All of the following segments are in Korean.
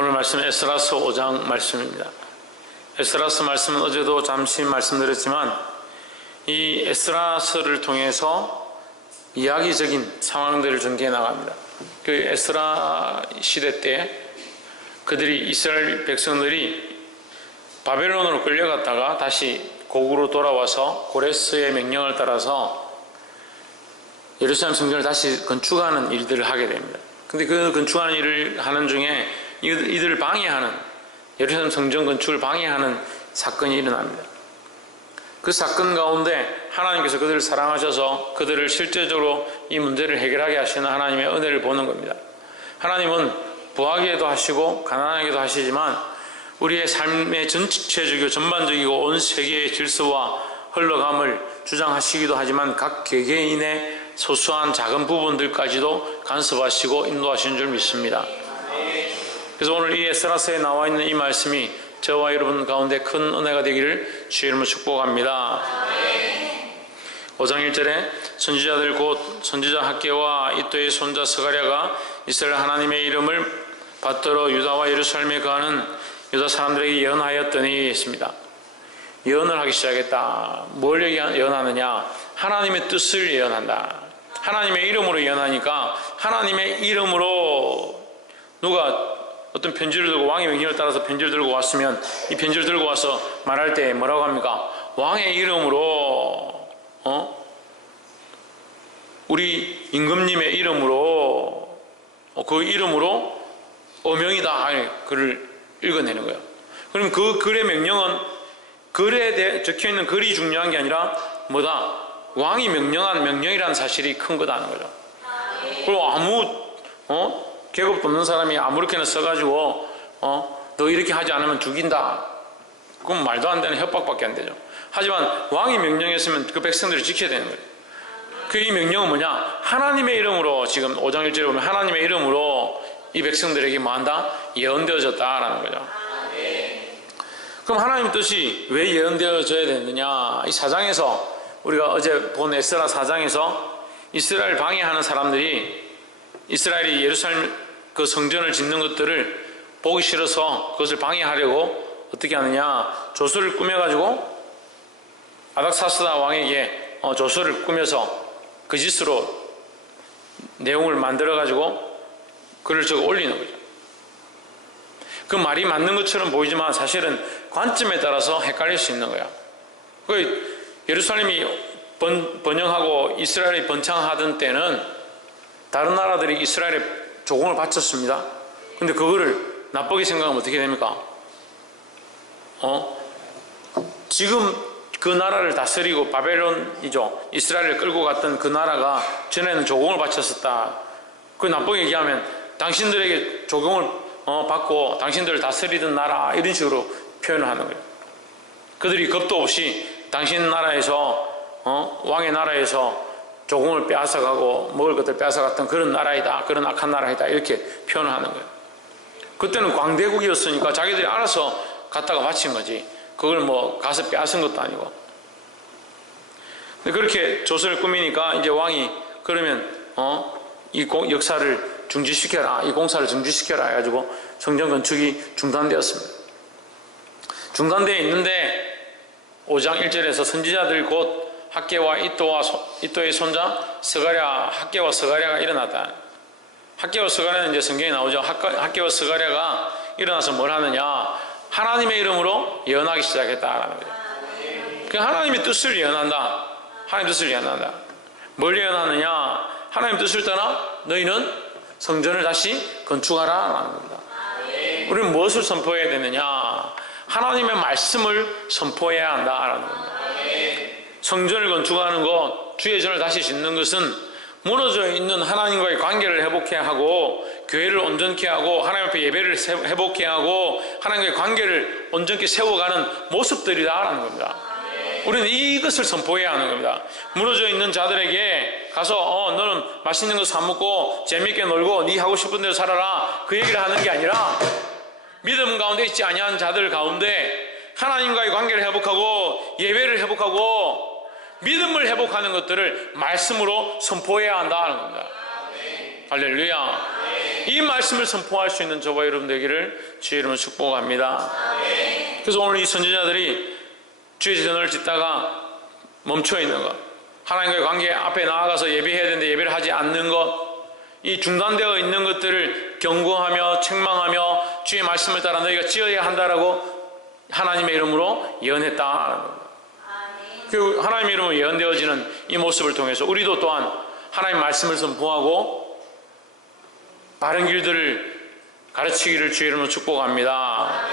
오늘 말씀은 에스라서 5장 말씀입니다. 에스라서 말씀은 어제도 잠시 말씀드렸지만 이 에스라서를 통해서 이야기적인 상황들을 전개해 나갑니다. 그 에스라 시대 때 그들이 이스라엘 백성들이 바벨론으로 끌려갔다가 다시 고국으로 돌아와서 고레스의 명령을 따라서 예루살렘 성전을 다시 건축하는 일들을 하게 됩니다. 근데 그 건축하는 일을 하는 중에 이들을 방해하는, 예루살렘 성전 건축을 방해하는 사건이 일어납니다. 그 사건 가운데 하나님께서 그들을 사랑하셔서 그들을 실제적으로 이 문제를 해결하게 하시는 하나님의 은혜를 보는 겁니다. 하나님은 부하게도 하시고 가난하게도 하시지만 우리의 삶의 전체적이고 전반적이고 온 세계의 질서와 흘러감을 주장하시기도 하지만 각 개개인의 소소한 작은 부분들까지도 간섭하시고 인도하시는 줄 믿습니다. 그래서 오늘 이 에스라서에 나와 있는 이 말씀이 저와 여러분 가운데 큰 은혜가 되기를 주의 이름으로 축복합니다. 5장 1절에 선지자들 곧 선지자 학개와 이또의 손자 스가랴가 이스라엘 하나님의 이름을 받들어 유다와 예루살렘에 거하는 유다 사람들에게 예언하였더니 했습니다. 예언을 하기 시작했다. 뭘 예언하느냐? 하나님의 뜻을 예언한다. 하나님의 이름으로 예언하니까 하나님의 이름으로 누가 어떤 편지를 들고 왕의 명령을 따라서 편지를 들고 왔으면 이 편지를 들고 와서 말할 때 뭐라고 합니까? 왕의 이름으로 우리 임금님의 이름으로 그 이름으로 어명이다. 글을 읽어내는 거예요. 그럼 그 글의 명령은 글에 대해 적혀있는 글이 중요한 게 아니라 뭐다? 왕이 명령한 명령이라는 사실이 큰 거다는 거죠. 그리고 아무 계급도 없는 사람이 아무렇게나 써가지고 너 이렇게 하지 않으면 죽인다. 그건 말도 안 되는 협박밖에 안 되죠. 하지만 왕이 명령했으면 그 백성들이 지켜야 되는 거예요. 그 이 명령은 뭐냐? 하나님의 이름으로, 지금 5장 1절에 보면 하나님의 이름으로 이 백성들에게 뭐한다? 예언되어졌다라는 거죠. 그럼 하나님 뜻이 왜 예언되어져야 되느냐? 이 4장에서 우리가 어제 본 에스라 4장에서 이스라엘 방해하는 사람들이 이스라엘이 예루살렘 그 성전을 짓는 것들을 보기 싫어서 그것을 방해하려고 어떻게 하느냐? 조서를 꾸며가지고 아닥사스다 왕에게 조서를 꾸며서 그 짓으로 내용을 만들어가지고 글을 적어 올리는 거죠. 그 말이 맞는 것처럼 보이지만 사실은 관점에 따라서 헷갈릴 수 있는 거야. 그 예루살렘이 번영하고 이스라엘이 번창하던 때는 다른 나라들이 이스라엘에 조공을 바쳤습니다. 근데 그거를 나쁘게 생각하면 어떻게 됩니까? 지금 그 나라를 다스리고 바벨론이죠. 이스라엘을 끌고 갔던 그 나라가 전에는 조공을 바쳤었다. 그 나쁘게 얘기하면 당신들에게 조공을 받고 당신들을 다스리던 나라, 이런 식으로 표현을 하는 거예요. 그들이 겁도 없이 당신 나라에서 왕의 나라에서 조공을 빼앗아가고 먹을 것들 빼앗아갔던 그런 나라이다, 그런 악한 나라이다, 이렇게 표현을 하는 거예요. 그때는 광대국이었으니까 자기들이 알아서 갖다가 바친 거지, 그걸 뭐 가서 빼앗은 것도 아니고. 근데 그렇게 조서를 꾸미니까 이제 왕이 그러면 이 역사를 중지시켜라, 이 공사를 중지시켜라 해가지고 성전 건축이 중단되었습니다. 중단되어 있는데 5장 1절에서 선지자들 곧 학개와 이또의 손자 스가랴, 학개와 스가랴가 일어났다. 학개와 스가랴는 이제 성경에 나오죠. 학개와 스가랴가 일어나서 뭘 하느냐? 하나님의 이름으로 예언하기 시작했다라는 거죠. 그러니까 하나님의 뜻을 예언한다. 하나님 뜻을 예언한다. 뭘 예언하느냐? 하나님 뜻을 따라 너희는 성전을 다시 건축하라라는 겁니다. 우리는 무엇을 선포해야 되느냐? 하나님의 말씀을 선포해야 한다라는 겁니다. 성전을 건축하는 것, 주의 전을 다시 짓는 것은 무너져 있는 하나님과의 관계를 회복해 하고 교회를 온전케 하고 하나님 앞에 예배를 회복해 하고 하나님과의 관계를 온전케 세워가는 모습들이다라는 겁니다. 우리는 이것을 선포해야 하는 겁니다. 무너져 있는 자들에게 가서 너는 맛있는 거 사 먹고 재미있게 놀고 네 하고 싶은 대로 살아라, 그 얘기를 하는 게 아니라 믿음 가운데 있지 아니한 자들 가운데 하나님과의 관계를 회복하고 예배를 회복하고 믿음을 회복하는 것들을 말씀으로 선포해야 한다는 겁니다. 할렐루야. 이 말씀을 선포할 수 있는 저와 여러분 되기를 주의 이름으로 축복합니다. 그래서 오늘 이 선지자들이 주의 전을 짓다가 멈춰 있는 것, 하나님과의 관계 앞에 나아가서 예배해야 되는데 예배를 하지 않는 것, 이 중단되어 있는 것들을 경고하며 책망하며 주의 말씀을 따라 너희가 지어야 한다라고 하나님의 이름으로 예언했다는 겁니다. 그 하나님의 이름으로 예언되어지는 이 모습을 통해서 우리도 또한 하나님 말씀을 선포하고 바른 길들을 가르치기를 주의 이름으로 축복합니다.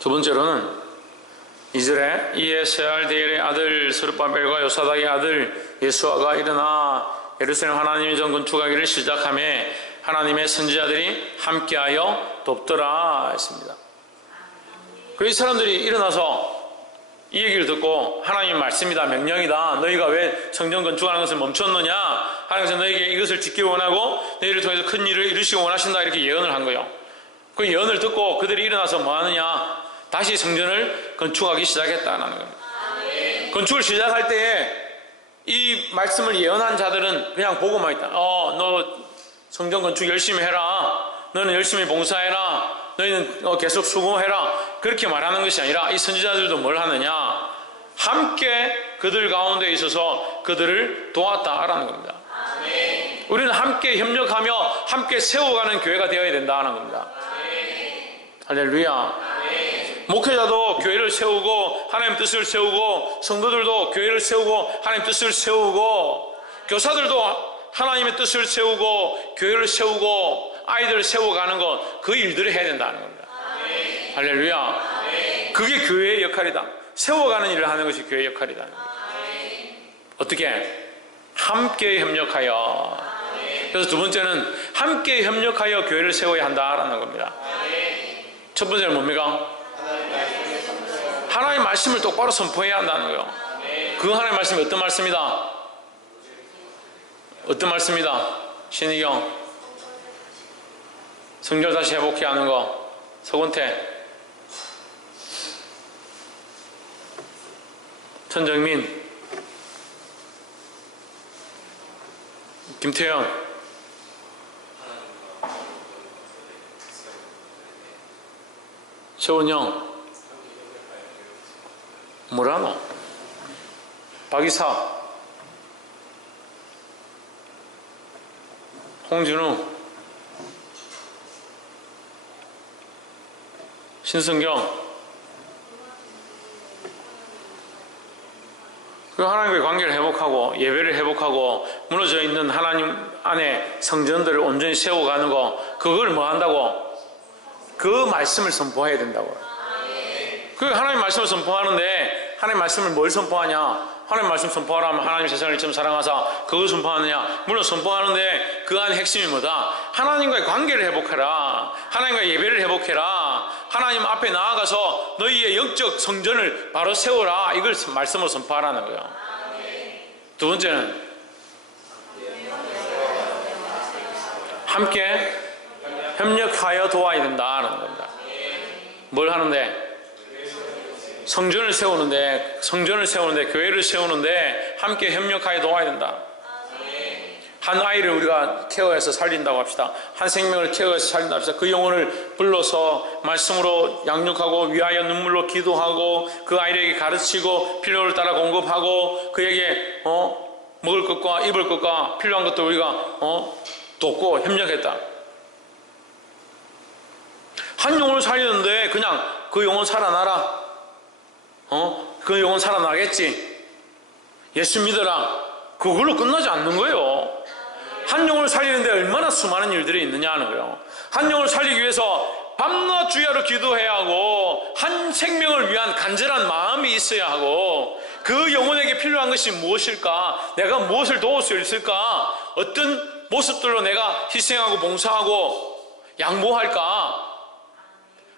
두 번째로는 이스라엘 이에세알데엘의 아들 스룹바벨과 요사닥의 아들 예수아가 일어나 예루살렘 하나님의 전 건축하기를 시작하며 하나님의 선지자들이 함께하여 돕더라 했습니다. 그래서 이 사람들이 일어나서 이 얘기를 듣고 하나님의 말씀이다, 명령이다, 너희가 왜 성전 건축하는 것을 멈췄느냐, 하나님께서 너희에게 이것을 짓기 원하고 너희를 통해서 큰 일을 이루시기 원하신다, 이렇게 예언을 한 거예요. 그 예언을 듣고 그들이 일어나서 뭐 하느냐, 다시 성전을 건축하기 시작했다는 겁니다. 건축을 시작할 때에 이 말씀을 예언한 자들은 그냥 보고만 있다. 너 성전 건축 열심히 해라, 너는 열심히 봉사해라, 너희는 계속 수고해라, 그렇게 말하는 것이 아니라 이 선지자들도 뭘 하느냐, 함께 그들 가운데 있어서 그들을 도왔다라는 겁니다. 우리는 함께 협력하며 함께 세워가는 교회가 되어야 된다는 겁니다. 할렐루야. 목회자도 교회를 세우고 하나님 뜻을 세우고, 성도들도 교회를 세우고 하나님 뜻을 세우고, 교사들도 하나님의 뜻을 세우고 교회를 세우고 아이들을 세워가는 것, 그 일들을 해야 된다는 겁니다. 할렐루야. 그게 교회의 역할이다. 세워가는 일을 하는 것이 교회의 역할이다. 어떻게? 함께 협력하여. 그래서 두 번째는 함께 협력하여 교회를 세워야 한다라는 겁니다. 첫 번째는 뭡니까? 하나님의 말씀을 똑바로 선포해야 한다는 거예요. 그 하나님의 말씀이 어떤 말씀이다? 어떤 말씀이다? 신희경, 성결 다시 회복해 하는 거. 서건태, 천정민, 김태현, 최원영, 뭐라노? 박이사, 홍진우, 신성경. 그 하나님과의 관계를 회복하고 예배를 회복하고 무너져 있는 하나님 안에 성전들을 온전히 세워가는 거, 그걸 뭐 한다고? 그 말씀을 선포해야 된다고. 그 하나님 말씀을 선포하는데 하나님 말씀을 뭘 선포하냐? 하나님 말씀 선포하라면 하나님 세상을 이처럼 사랑하사, 그걸 선포하느냐? 물론 선포하는데 그 안에 핵심이 뭐다? 하나님과의 관계를 회복해라, 하나님과의 예배를 회복해라, 하나님 앞에 나아가서 너희의 영적 성전을 바로 세워라, 이걸 말씀으로 선포하라는 거예요. 두 번째는 함께 협력하여 도와야 된다는 겁니다. 뭘 하는데? 성전을 세우는데 교회를 세우는데 함께 협력하여 도와야 된다. 한 아이를 우리가 케어해서 살린다고 합시다. 한 생명을 케어해서 살린다고 합시다. 그 영혼을 불러서 말씀으로 양육하고 위하여 눈물로 기도하고 그 아이에게 가르치고 필요를 따라 공급하고 그에게 먹을 것과 입을 것과 필요한 것도 우리가 돕고 협력했다. 한 영혼을 살리는데 그냥 그 영혼 살아나라, 그 영혼 살아나겠지, 예수 믿어라, 그걸로 끝나지 않는 거예요. 한 영혼을 살리는데 얼마나 수많은 일들이 있느냐 하는 거예요. 한 영혼을 살리기 위해서 밤낮 주야로 기도해야 하고, 한 생명을 위한 간절한 마음이 있어야 하고, 그 영혼에게 필요한 것이 무엇일까? 내가 무엇을 도울 수 있을까? 어떤 모습들로 내가 희생하고 봉사하고 양보할까?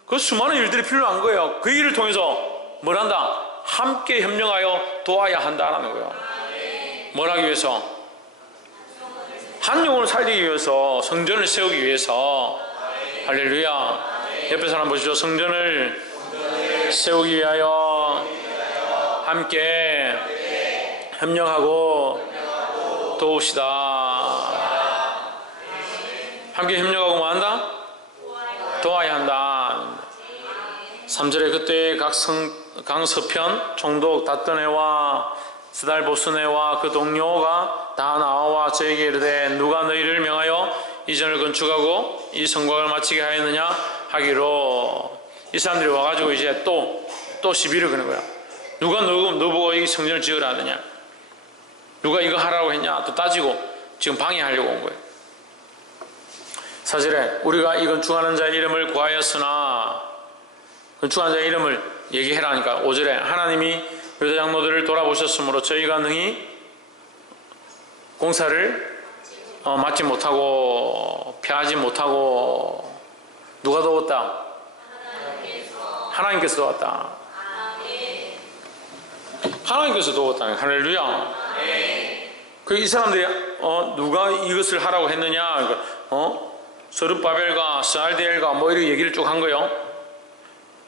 그 수많은 일들이 필요한 거예요. 그 일을 통해서 뭘 한다? 함께 협력하여 도와야 한다라는 거예요. 뭘 하기 위해서? 한 영혼을 살리기 위해서, 성전을 세우기 위해서. 할렐루야. 옆에 사람 보시죠. 성전을 세우기 위하여 함께 협력하고 도웁시다. 함께 협력하고 뭐 한다? 도와야 한다. 3절에 그때 각 서편 총독 다뜨네와 스달보스네와 그 동료가 다 나와 저에게 이르되 누가 너희를 명하여 이 전을 건축하고 이 성곽을 마치게 하였느냐 하기로. 이 사람들이 와가지고 이제 또 시비를 거는 거야. 누가 너보고 이 성전을 지으라 하느냐, 누가 이거 하라고 했냐 또 따지고 지금 방해하려고 온 거예요. 4절에 우리가 이 건축하는 자의 이름을 구하였으나, 건축하는 자의 이름을 얘기해라 하니까 5절에 하나님이 유다 장로들을 돌아보셨으므로 저희가 능히 공사를 맡지 못하고 펴하지 못하고. 누가 도왔다? 하나님께서 도왔다. 하나님께서 도왔다. 할렐루야. 그 이 사람들이 누가 이것을 하라고 했느냐, 그러니까 스룹바벨과 스알디엘과 뭐 이렇게 얘기를 쭉 한 거예요.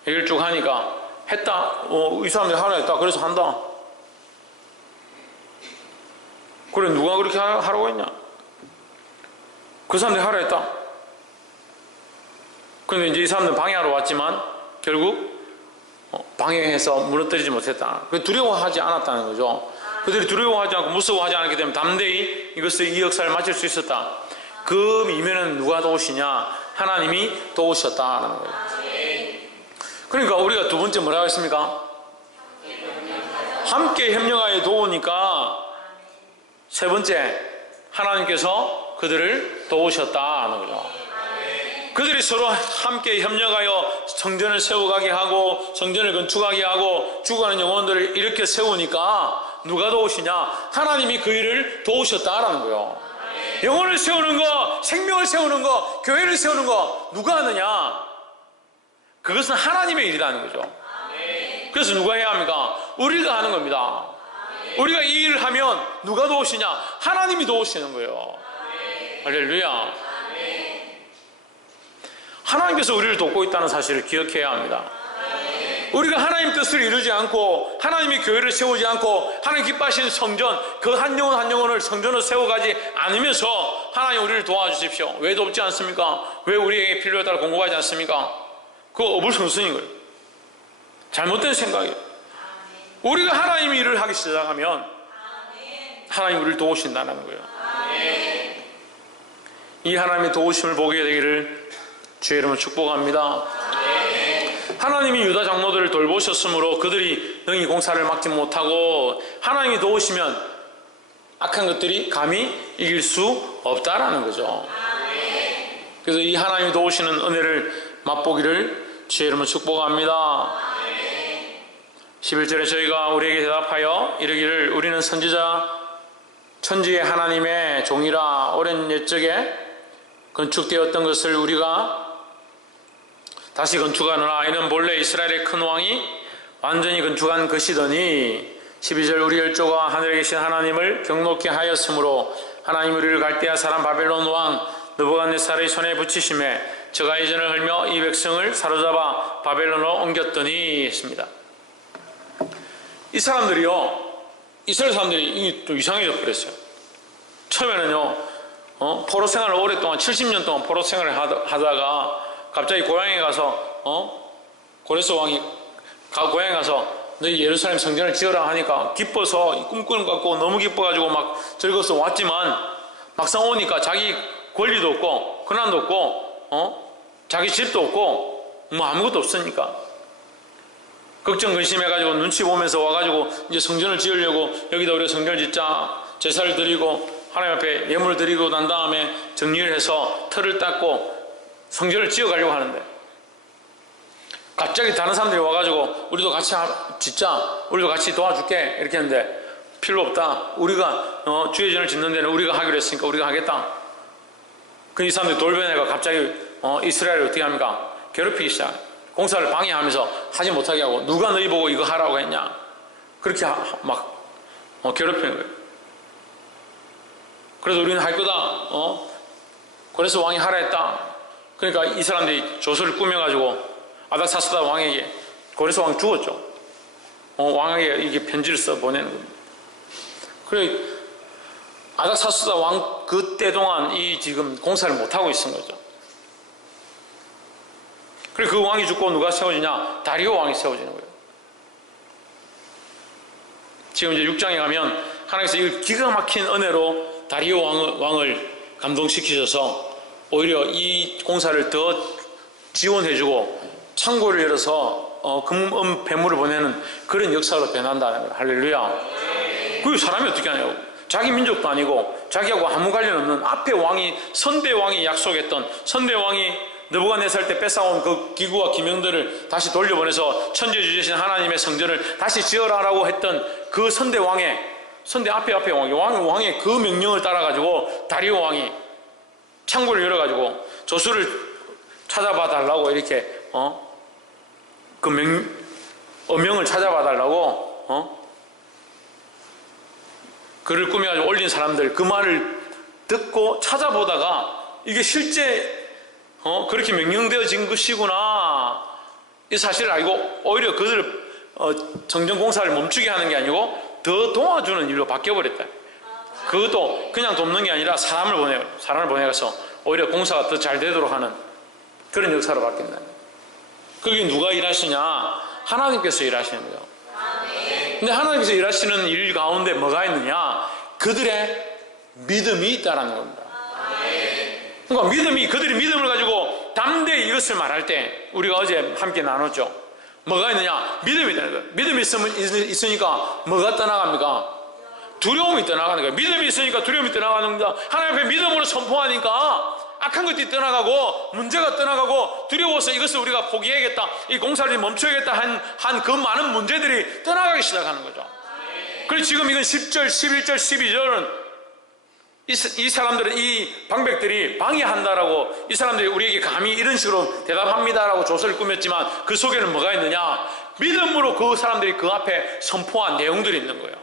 얘기를 쭉 하니까 했다. 이 사람들이 하라 했다. 그래서 한다. 그래, 누가 그렇게 하라고 했냐? 그 사람들이 하라 했다. 근데 이제 이 사람들은 방해하러 왔지만 결국 방해해서 무너뜨리지 못했다. 두려워하지 않았다는 거죠. 그들이 두려워하지 않고 무서워하지 않았기 때문에 담대히 이 역사를 마칠 수 있었다. 그 이면은 누가 도우시냐? 하나님이 도우셨다는 거예요. 그러니까 우리가 두 번째 뭐라고 했습니까? 함께 협력하여 도우니까 세 번째, 하나님께서 그들을 도우셨다는 거죠. 그들이 서로 함께 협력하여 성전을 세워가게 하고 성전을 건축하게 하고 죽어가는 영혼들을 이렇게 세우니까 누가 도우시냐? 하나님이 그 일을 도우셨다라는 거예요. 영혼을 세우는 거, 생명을 세우는 거, 교회를 세우는 거 누가 하느냐? 그것은 하나님의 일이라는 거죠. 그래서 누가 해야 합니까? 우리가 하는 겁니다. 우리가 이 일을 하면 누가 도우시냐? 하나님이 도우시는 거예요. 할렐루야. 하나님께서 우리를 돕고 있다는 사실을 기억해야 합니다. 우리가 하나님 뜻을 이루지 않고 하나님의 교회를 세우지 않고 하나님 기뻐하시는 성전, 그 한 영혼 한 영혼을 성전으로 세워가지 않으면서 하나님 우리를 도와주십시오. 왜 돕지 않습니까? 왜 우리에게 필요에 따라 공급하지 않습니까? 그거 어불성성인 거예요. 잘못된 생각이에요. 우리가 하나님의 일을 하기 시작하면 하나님 우리를 도우신다는 거예요. 이 하나님의 도우심을 보게 되기를 주의 이름으로 축복합니다. 하나님이 유다 장로들을 돌보셨으므로 그들이 능히 공사를 막지 못하고 하나님이 도우시면 악한 것들이 감히 이길 수 없다라는 거죠. 그래서 이 하나님이 도우시는 은혜를 맛보기를 주의 이름으로 축복합니다. 11절에 저희가 우리에게 대답하여 이르기를 우리는 선지자 천지의 하나님의 종이라. 오랜 옛적에 건축되었던 것을 우리가 다시 건축하노라. 이는 본래 이스라엘의 큰 왕이 완전히 건축한 것이더니 12절 우리 열조가 하늘에 계신 하나님을 경노케 하였으므로 하나님 우리를 갈대아 사람 바벨론 왕 느부갓네살의 손에 붙이심에 저가 이 전을 헐며 이 백성을 사로잡아 바벨론으로 옮겼더니 했습니다. 이 사람들이요, 이스라엘 사람들이 또 이상해져 버렸어요. 처음에는요 포로 생활을 오랫동안 70년 동안 포로 생활을 하다가 갑자기 고향에 가서 고레스 왕이 고향에 가서 너희 예루살렘 성전을 지어라 하니까 기뻐서 꿈꾸는 것 같고 너무 기뻐가지고 막 즐거워서 왔지만 막상 오니까 자기 권리도 없고 근한도 없고 자기 집도 없고 뭐 아무것도 없으니까 걱정 근심해가지고 눈치 보면서 와가지고 이제 성전을 지으려고 여기다 우리가 성전을 짓자 제사를 드리고 하나님 앞에 예물을 드리고 난 다음에 정리를 해서 틀을 닦고 성전을 지어가려고 하는데 갑자기 다른 사람들이 와가지고 우리도 같이 짓자, 우리도 같이 도와줄게 이렇게 했는데 필요 없다. 우리가 주의 전을 짓는 데는 우리가 하기로 했으니까 우리가 하겠다. 그 이 사람들이 돌변해가 갑자기 이스라엘을 어떻게 합니까? 괴롭히기 시작. 공사를 방해하면서 하지 못하게 하고 누가 너희 보고 이거 하라고 했냐? 그렇게 막 괴롭히는 거예요. 그래서 우리는 할 거다. 그래서 왕이 하라 했다. 그러니까 이 사람들이 조서를 꾸며가지고 아닥사스다 왕에게, 고레스 왕이 죽었죠. 왕에게 이게 편지를 써 보내는 겁니다. 그래 아닥사스다 왕 그때 동안 이 지금 공사를 못하고 있은 거죠. 그리고 그 왕이 죽고 누가 세워지냐? 다리오 왕이 세워지는 거예요. 지금 이제 6장에 가면 하나님께서 이 기가 막힌 은혜로 다리오 왕을 감동시키셔서 오히려 이 공사를 더 지원해주고 창고를 열어서 금은 배물을 보내는 그런 역사로 변한다는 거예요. 할렐루야. 그 사람이 어떻게 하냐고. 자기 민족도 아니고 자기하고 아무 관련 없는 앞에 왕이 선대왕이 약속했던 선대왕이 느부갓네살 때 뺏어온 그 기구와 기명들을 다시 돌려보내서 천지주제신 하나님의 성전을 다시 지어라라고 했던 그 선대왕의 선대 앞에 왕의 그 명령을 따라가지고 다리오 왕이 창고를 열어가지고 조수를 찾아봐 달라고 이렇게 그 어명을 찾아봐 달라고 글을 꾸며가지고 올린 사람들 그 말을 듣고 찾아보다가 이게 실제 그렇게 명령되어진 것이구나 이 사실을 알고 오히려 그들을 정전공사를 멈추게 하는 게 아니고 더 도와주는 일로 바뀌어버렸다. 그것도 그냥 돕는 게 아니라 사람을 보내서 오히려 공사가 더 잘 되도록 하는 그런 역사로 바뀐다. 그게 누가 일하시냐? 하나님께서 일하시는 거예요. 근데 하나님께서 일하시는 일 가운데 뭐가 있느냐? 그들의 믿음이 있다라는 겁니다. 그러니까 그들이 믿음을 가지고 담대히 이것을 말할 때 우리가 어제 함께 나눴죠. 뭐가 있느냐? 믿음이 있다는 거예요. 믿음이 있으니까 뭐가 떠나갑니까? 두려움이 떠나가는 거예요. 믿음이 있으니까 두려움이 떠나가는 거다. 하나님 앞에 믿음으로 선포하니까 악한 것들이 떠나가고 문제가 떠나가고 두려워서 이것을 우리가 포기해야겠다, 이 공사를 멈춰야겠다 한 그 많은 문제들이 떠나가기 시작하는 거죠. 그래서 지금 이건 10절, 11절, 12절은 이 사람들은 이 방백들이 방해한다라고 이 사람들이 우리에게 감히 이런 식으로 대답합니다라고 조서를 꾸몄지만 그 속에는 뭐가 있느냐? 믿음으로 그 사람들이 그 앞에 선포한 내용들이 있는 거예요.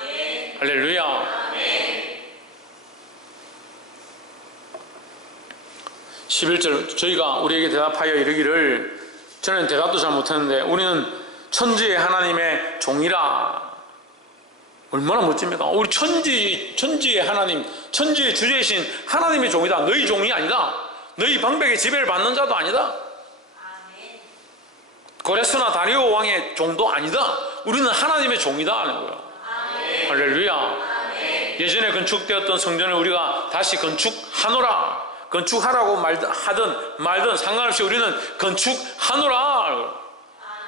아멘. 할렐루야. 아멘. 11절 저희가 우리에게 대답하여 이르기를, 저는 대답도 잘 못했는데 우리는 천지의 하나님의 종이라. 얼마나 멋집니까? 우리 천지의 하나님, 천지의 주제이신 하나님의 종이다. 너희 종이 아니다. 너희 방백의 지배를 받는 자도 아니다. 고레스나 다리오 왕의 종도 아니다. 우리는 하나님의 종이다 하는 거예요. 할렐루야. 예전에 건축되었던 성전을 우리가 다시 건축하노라. 건축하라고 하든 말든 상관없이 우리는 건축하노라.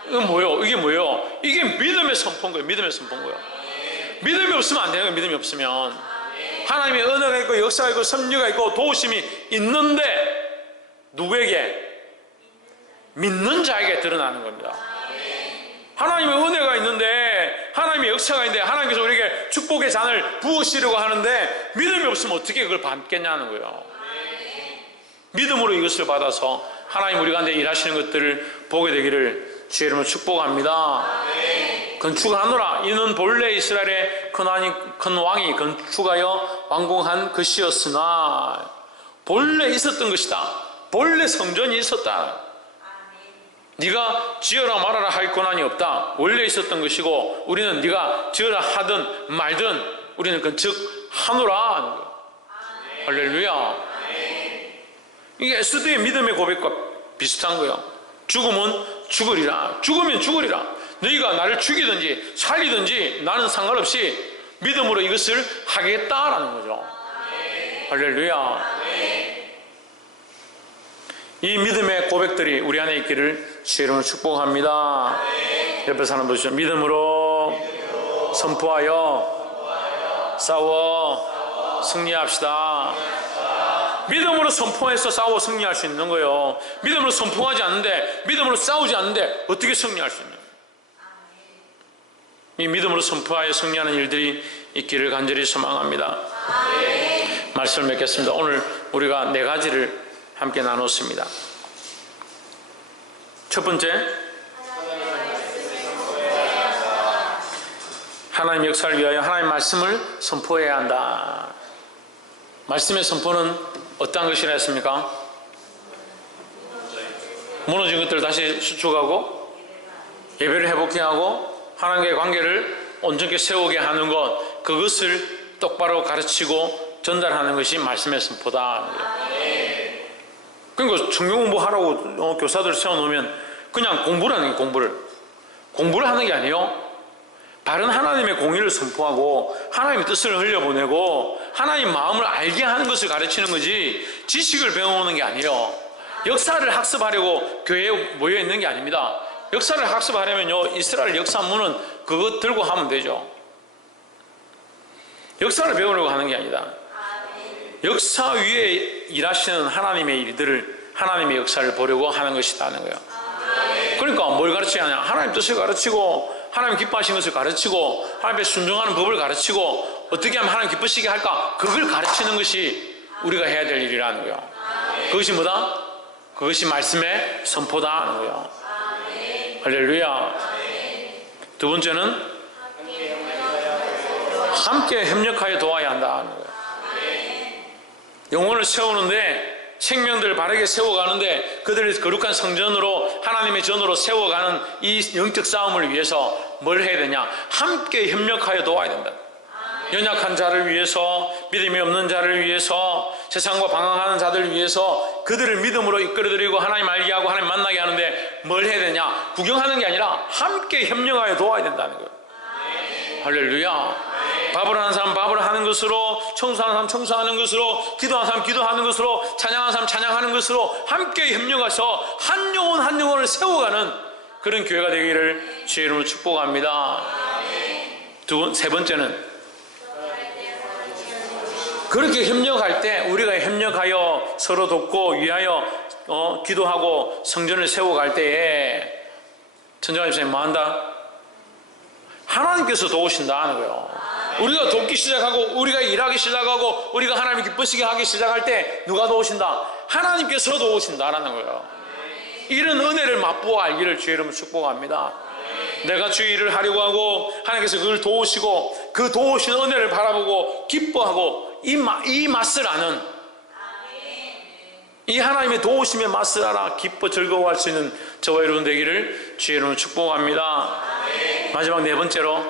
이건 뭐예요? 이게 뭐예요? 이게 믿음의 선포인 거예요. 믿음의 선포인 거예요. 믿음이 없으면 안 되는 거예요. 믿음이 없으면. 하나님의 은혜가 있고 역사가 있고 섭리가 있고 도우심이 있는데 누구에게? 믿는 자에게 드러나는 겁니다. 하나님의 은혜가 있는데 하나님의 역사가 있는데 하나님께서 우리에게 축복의 잔을 부으시려고 하는데 믿음이 없으면 어떻게 그걸 받겠냐는 거예요. 믿음으로 이것을 받아서 하나님 우리 가운데 일하시는 것들을 보게 되기를 주의 이름으로 축복합니다. 건축하노라. 이는 본래 이스라엘의 큰 왕이 건축하여 완공한 것이었으나, 본래 있었던 것이다. 본래 성전이 있었다. 네가 지어라 말아라 할 권한이 없다. 원래 있었던 것이고 우리는 네가 지어라 하든 말든 우리는 건축하노라. 할렐루야. 이게 에스더의 믿음의 고백과 비슷한 거예요. 죽으면 죽으리라. 죽으면 죽으리라. 너희가 나를 죽이든지 살리든지 나는 상관없이 믿음으로 이것을 하겠다라는 거죠. 할렐루야. 이 믿음의 고백들이 우리 안에 있기를 주의 이름으로 축복합니다. 옆에 사람 보시죠. 믿음으로 선포하여 싸워 승리합시다. 믿음으로 선포해서 싸워 승리할 수 있는 거예요. 믿음으로 선포하지 않는데, 믿음으로 싸우지 않는데 어떻게 승리할 수 있는 거예요? 이 믿음으로 선포하여 승리하는 일들이 있기를 간절히 소망합니다. 말씀을 맺겠습니다. 오늘 우리가 4가지를 함께 나눴습니다. 첫 번째, 하나님 역사를 위하여 하나님 말씀을 선포해야 한다. 말씀의 선포는 어떠한 것이라 했습니까? 무너진 것들을 다시 수축하고 예배를 회복해 하고 하나님과의 관계를 온전히 세우게 하는 것, 그것을 똑바로 가르치고 전달하는 것이 말씀의 선포다. 그러니까 성경 공부하라고 교사들 세워놓으면 그냥 공부를 하는 거예요. 공부를 하는 게 아니에요. 바른 하나님의 공의를 선포하고 하나님의 뜻을 흘려보내고 하나님 마음을 알게 하는 것을 가르치는 거지, 지식을 배워오는 게 아니에요. 역사를 학습하려고 교회에 모여 있는 게 아닙니다. 역사를 학습하려면요, 이스라엘 역사문은 그것 들고 하면 되죠. 역사를 배우려고 하는 게 아니다. 역사 위에 일하시는 하나님의 일들을, 하나님의 역사를 보려고 하는 것이다는 거예요. 그러니까 뭘 가르쳐야 하냐? 하나님 뜻을 가르치고 하나님 기뻐하시는 것을 가르치고 하나님께 순종하는 법을 가르치고 어떻게 하면 하나님 기쁘시게 할까? 그걸 가르치는 것이 우리가 해야 될 일이라는 거예요. 그것이 뭐다? 그것이 말씀의 선포다 하는 거예요. 할렐루야. 두 번째는 함께 협력하여 도와야 한다 하는 거예요. 영혼을 세우는데, 생명들을 바르게 세워가는데, 그들을 거룩한 성전으로, 하나님의 전으로 세워가는 이 영적 싸움을 위해서 뭘 해야 되냐? 함께 협력하여 도와야 된다. 연약한 자를 위해서, 믿음이 없는 자를 위해서, 세상과 방황하는 자들을 위해서 그들을 믿음으로 이끌어드리고 하나님 알게 하고 하나님 만나게 하는데 뭘 해야 되냐? 구경하는 게 아니라 함께 협력하여 도와야 된다는 거예요. 할렐루야. 밥을 하는 사람 밥을 하는 것으로, 청소하는 사람 청소하는 것으로, 기도하는 사람 기도하는 것으로, 찬양하는 사람 찬양하는 것으로 함께 협력해서 한 영혼 한 영혼을 세워가는 그런 교회가 되기를 주의 이름으로 축복합니다. 세 번째는 그렇게 협력할 때, 우리가 협력하여 서로 돕고 위하여 기도하고 성전을 세워갈 때에 천정환 집사님 뭐 한다? 하나님께서 도우신다 하는 거예요. 우리가 돕기 시작하고 우리가 일하기 시작하고 우리가 하나님 기쁘시게 하기 시작할 때 누가 도우신다? 하나님께서 도우신다라는 거예요. 이런 은혜를 맛보아 알기를 주의 이름으로 축복합니다. 내가 주의 일을 하려고 하고 하나님께서 그걸 도우시고 그 도우신 은혜를 바라보고 기뻐하고 이 맛을 아는, 이 하나님의 도우심의 맛을 알아 기뻐 즐거워할 수 있는 저와 여러분 되기를 주의 이름으로 축복합니다. 마지막 네 번째로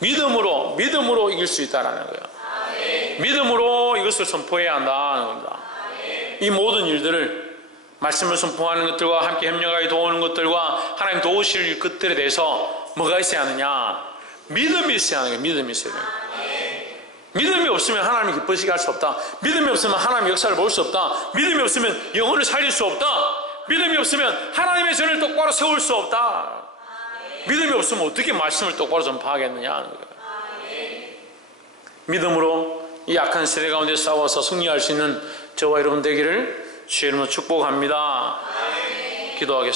믿음으로 이길 수 있다는 거예요. 믿음으로 이것을 선포해야 한다는 겁니다. 이 모든 일들을, 말씀을 선포하는 것들과 함께 협력하여 도우는 것들과 하나님 도우실 것들에 대해서 뭐가 있어야 하느냐? 믿음이 있어야 하는 거예요. 믿음이 있어야 돼요. 믿음이 없으면 하나님이 기쁘시게 할 수 없다. 믿음이 없으면 하나님의 역사를 볼 수 없다. 믿음이 없으면 영혼을 살릴 수 없다. 믿음이 없으면 하나님의 전을 똑바로 세울 수 없다. 믿음이 없으면 어떻게 말씀을 똑바로 전파하겠느냐 하는 거예요. 믿음으로 이 약한 세대 가운데 싸워서 승리할 수 있는 저와 여러분 되기를 주의 이름으로 축복합니다. 기도하겠습니다.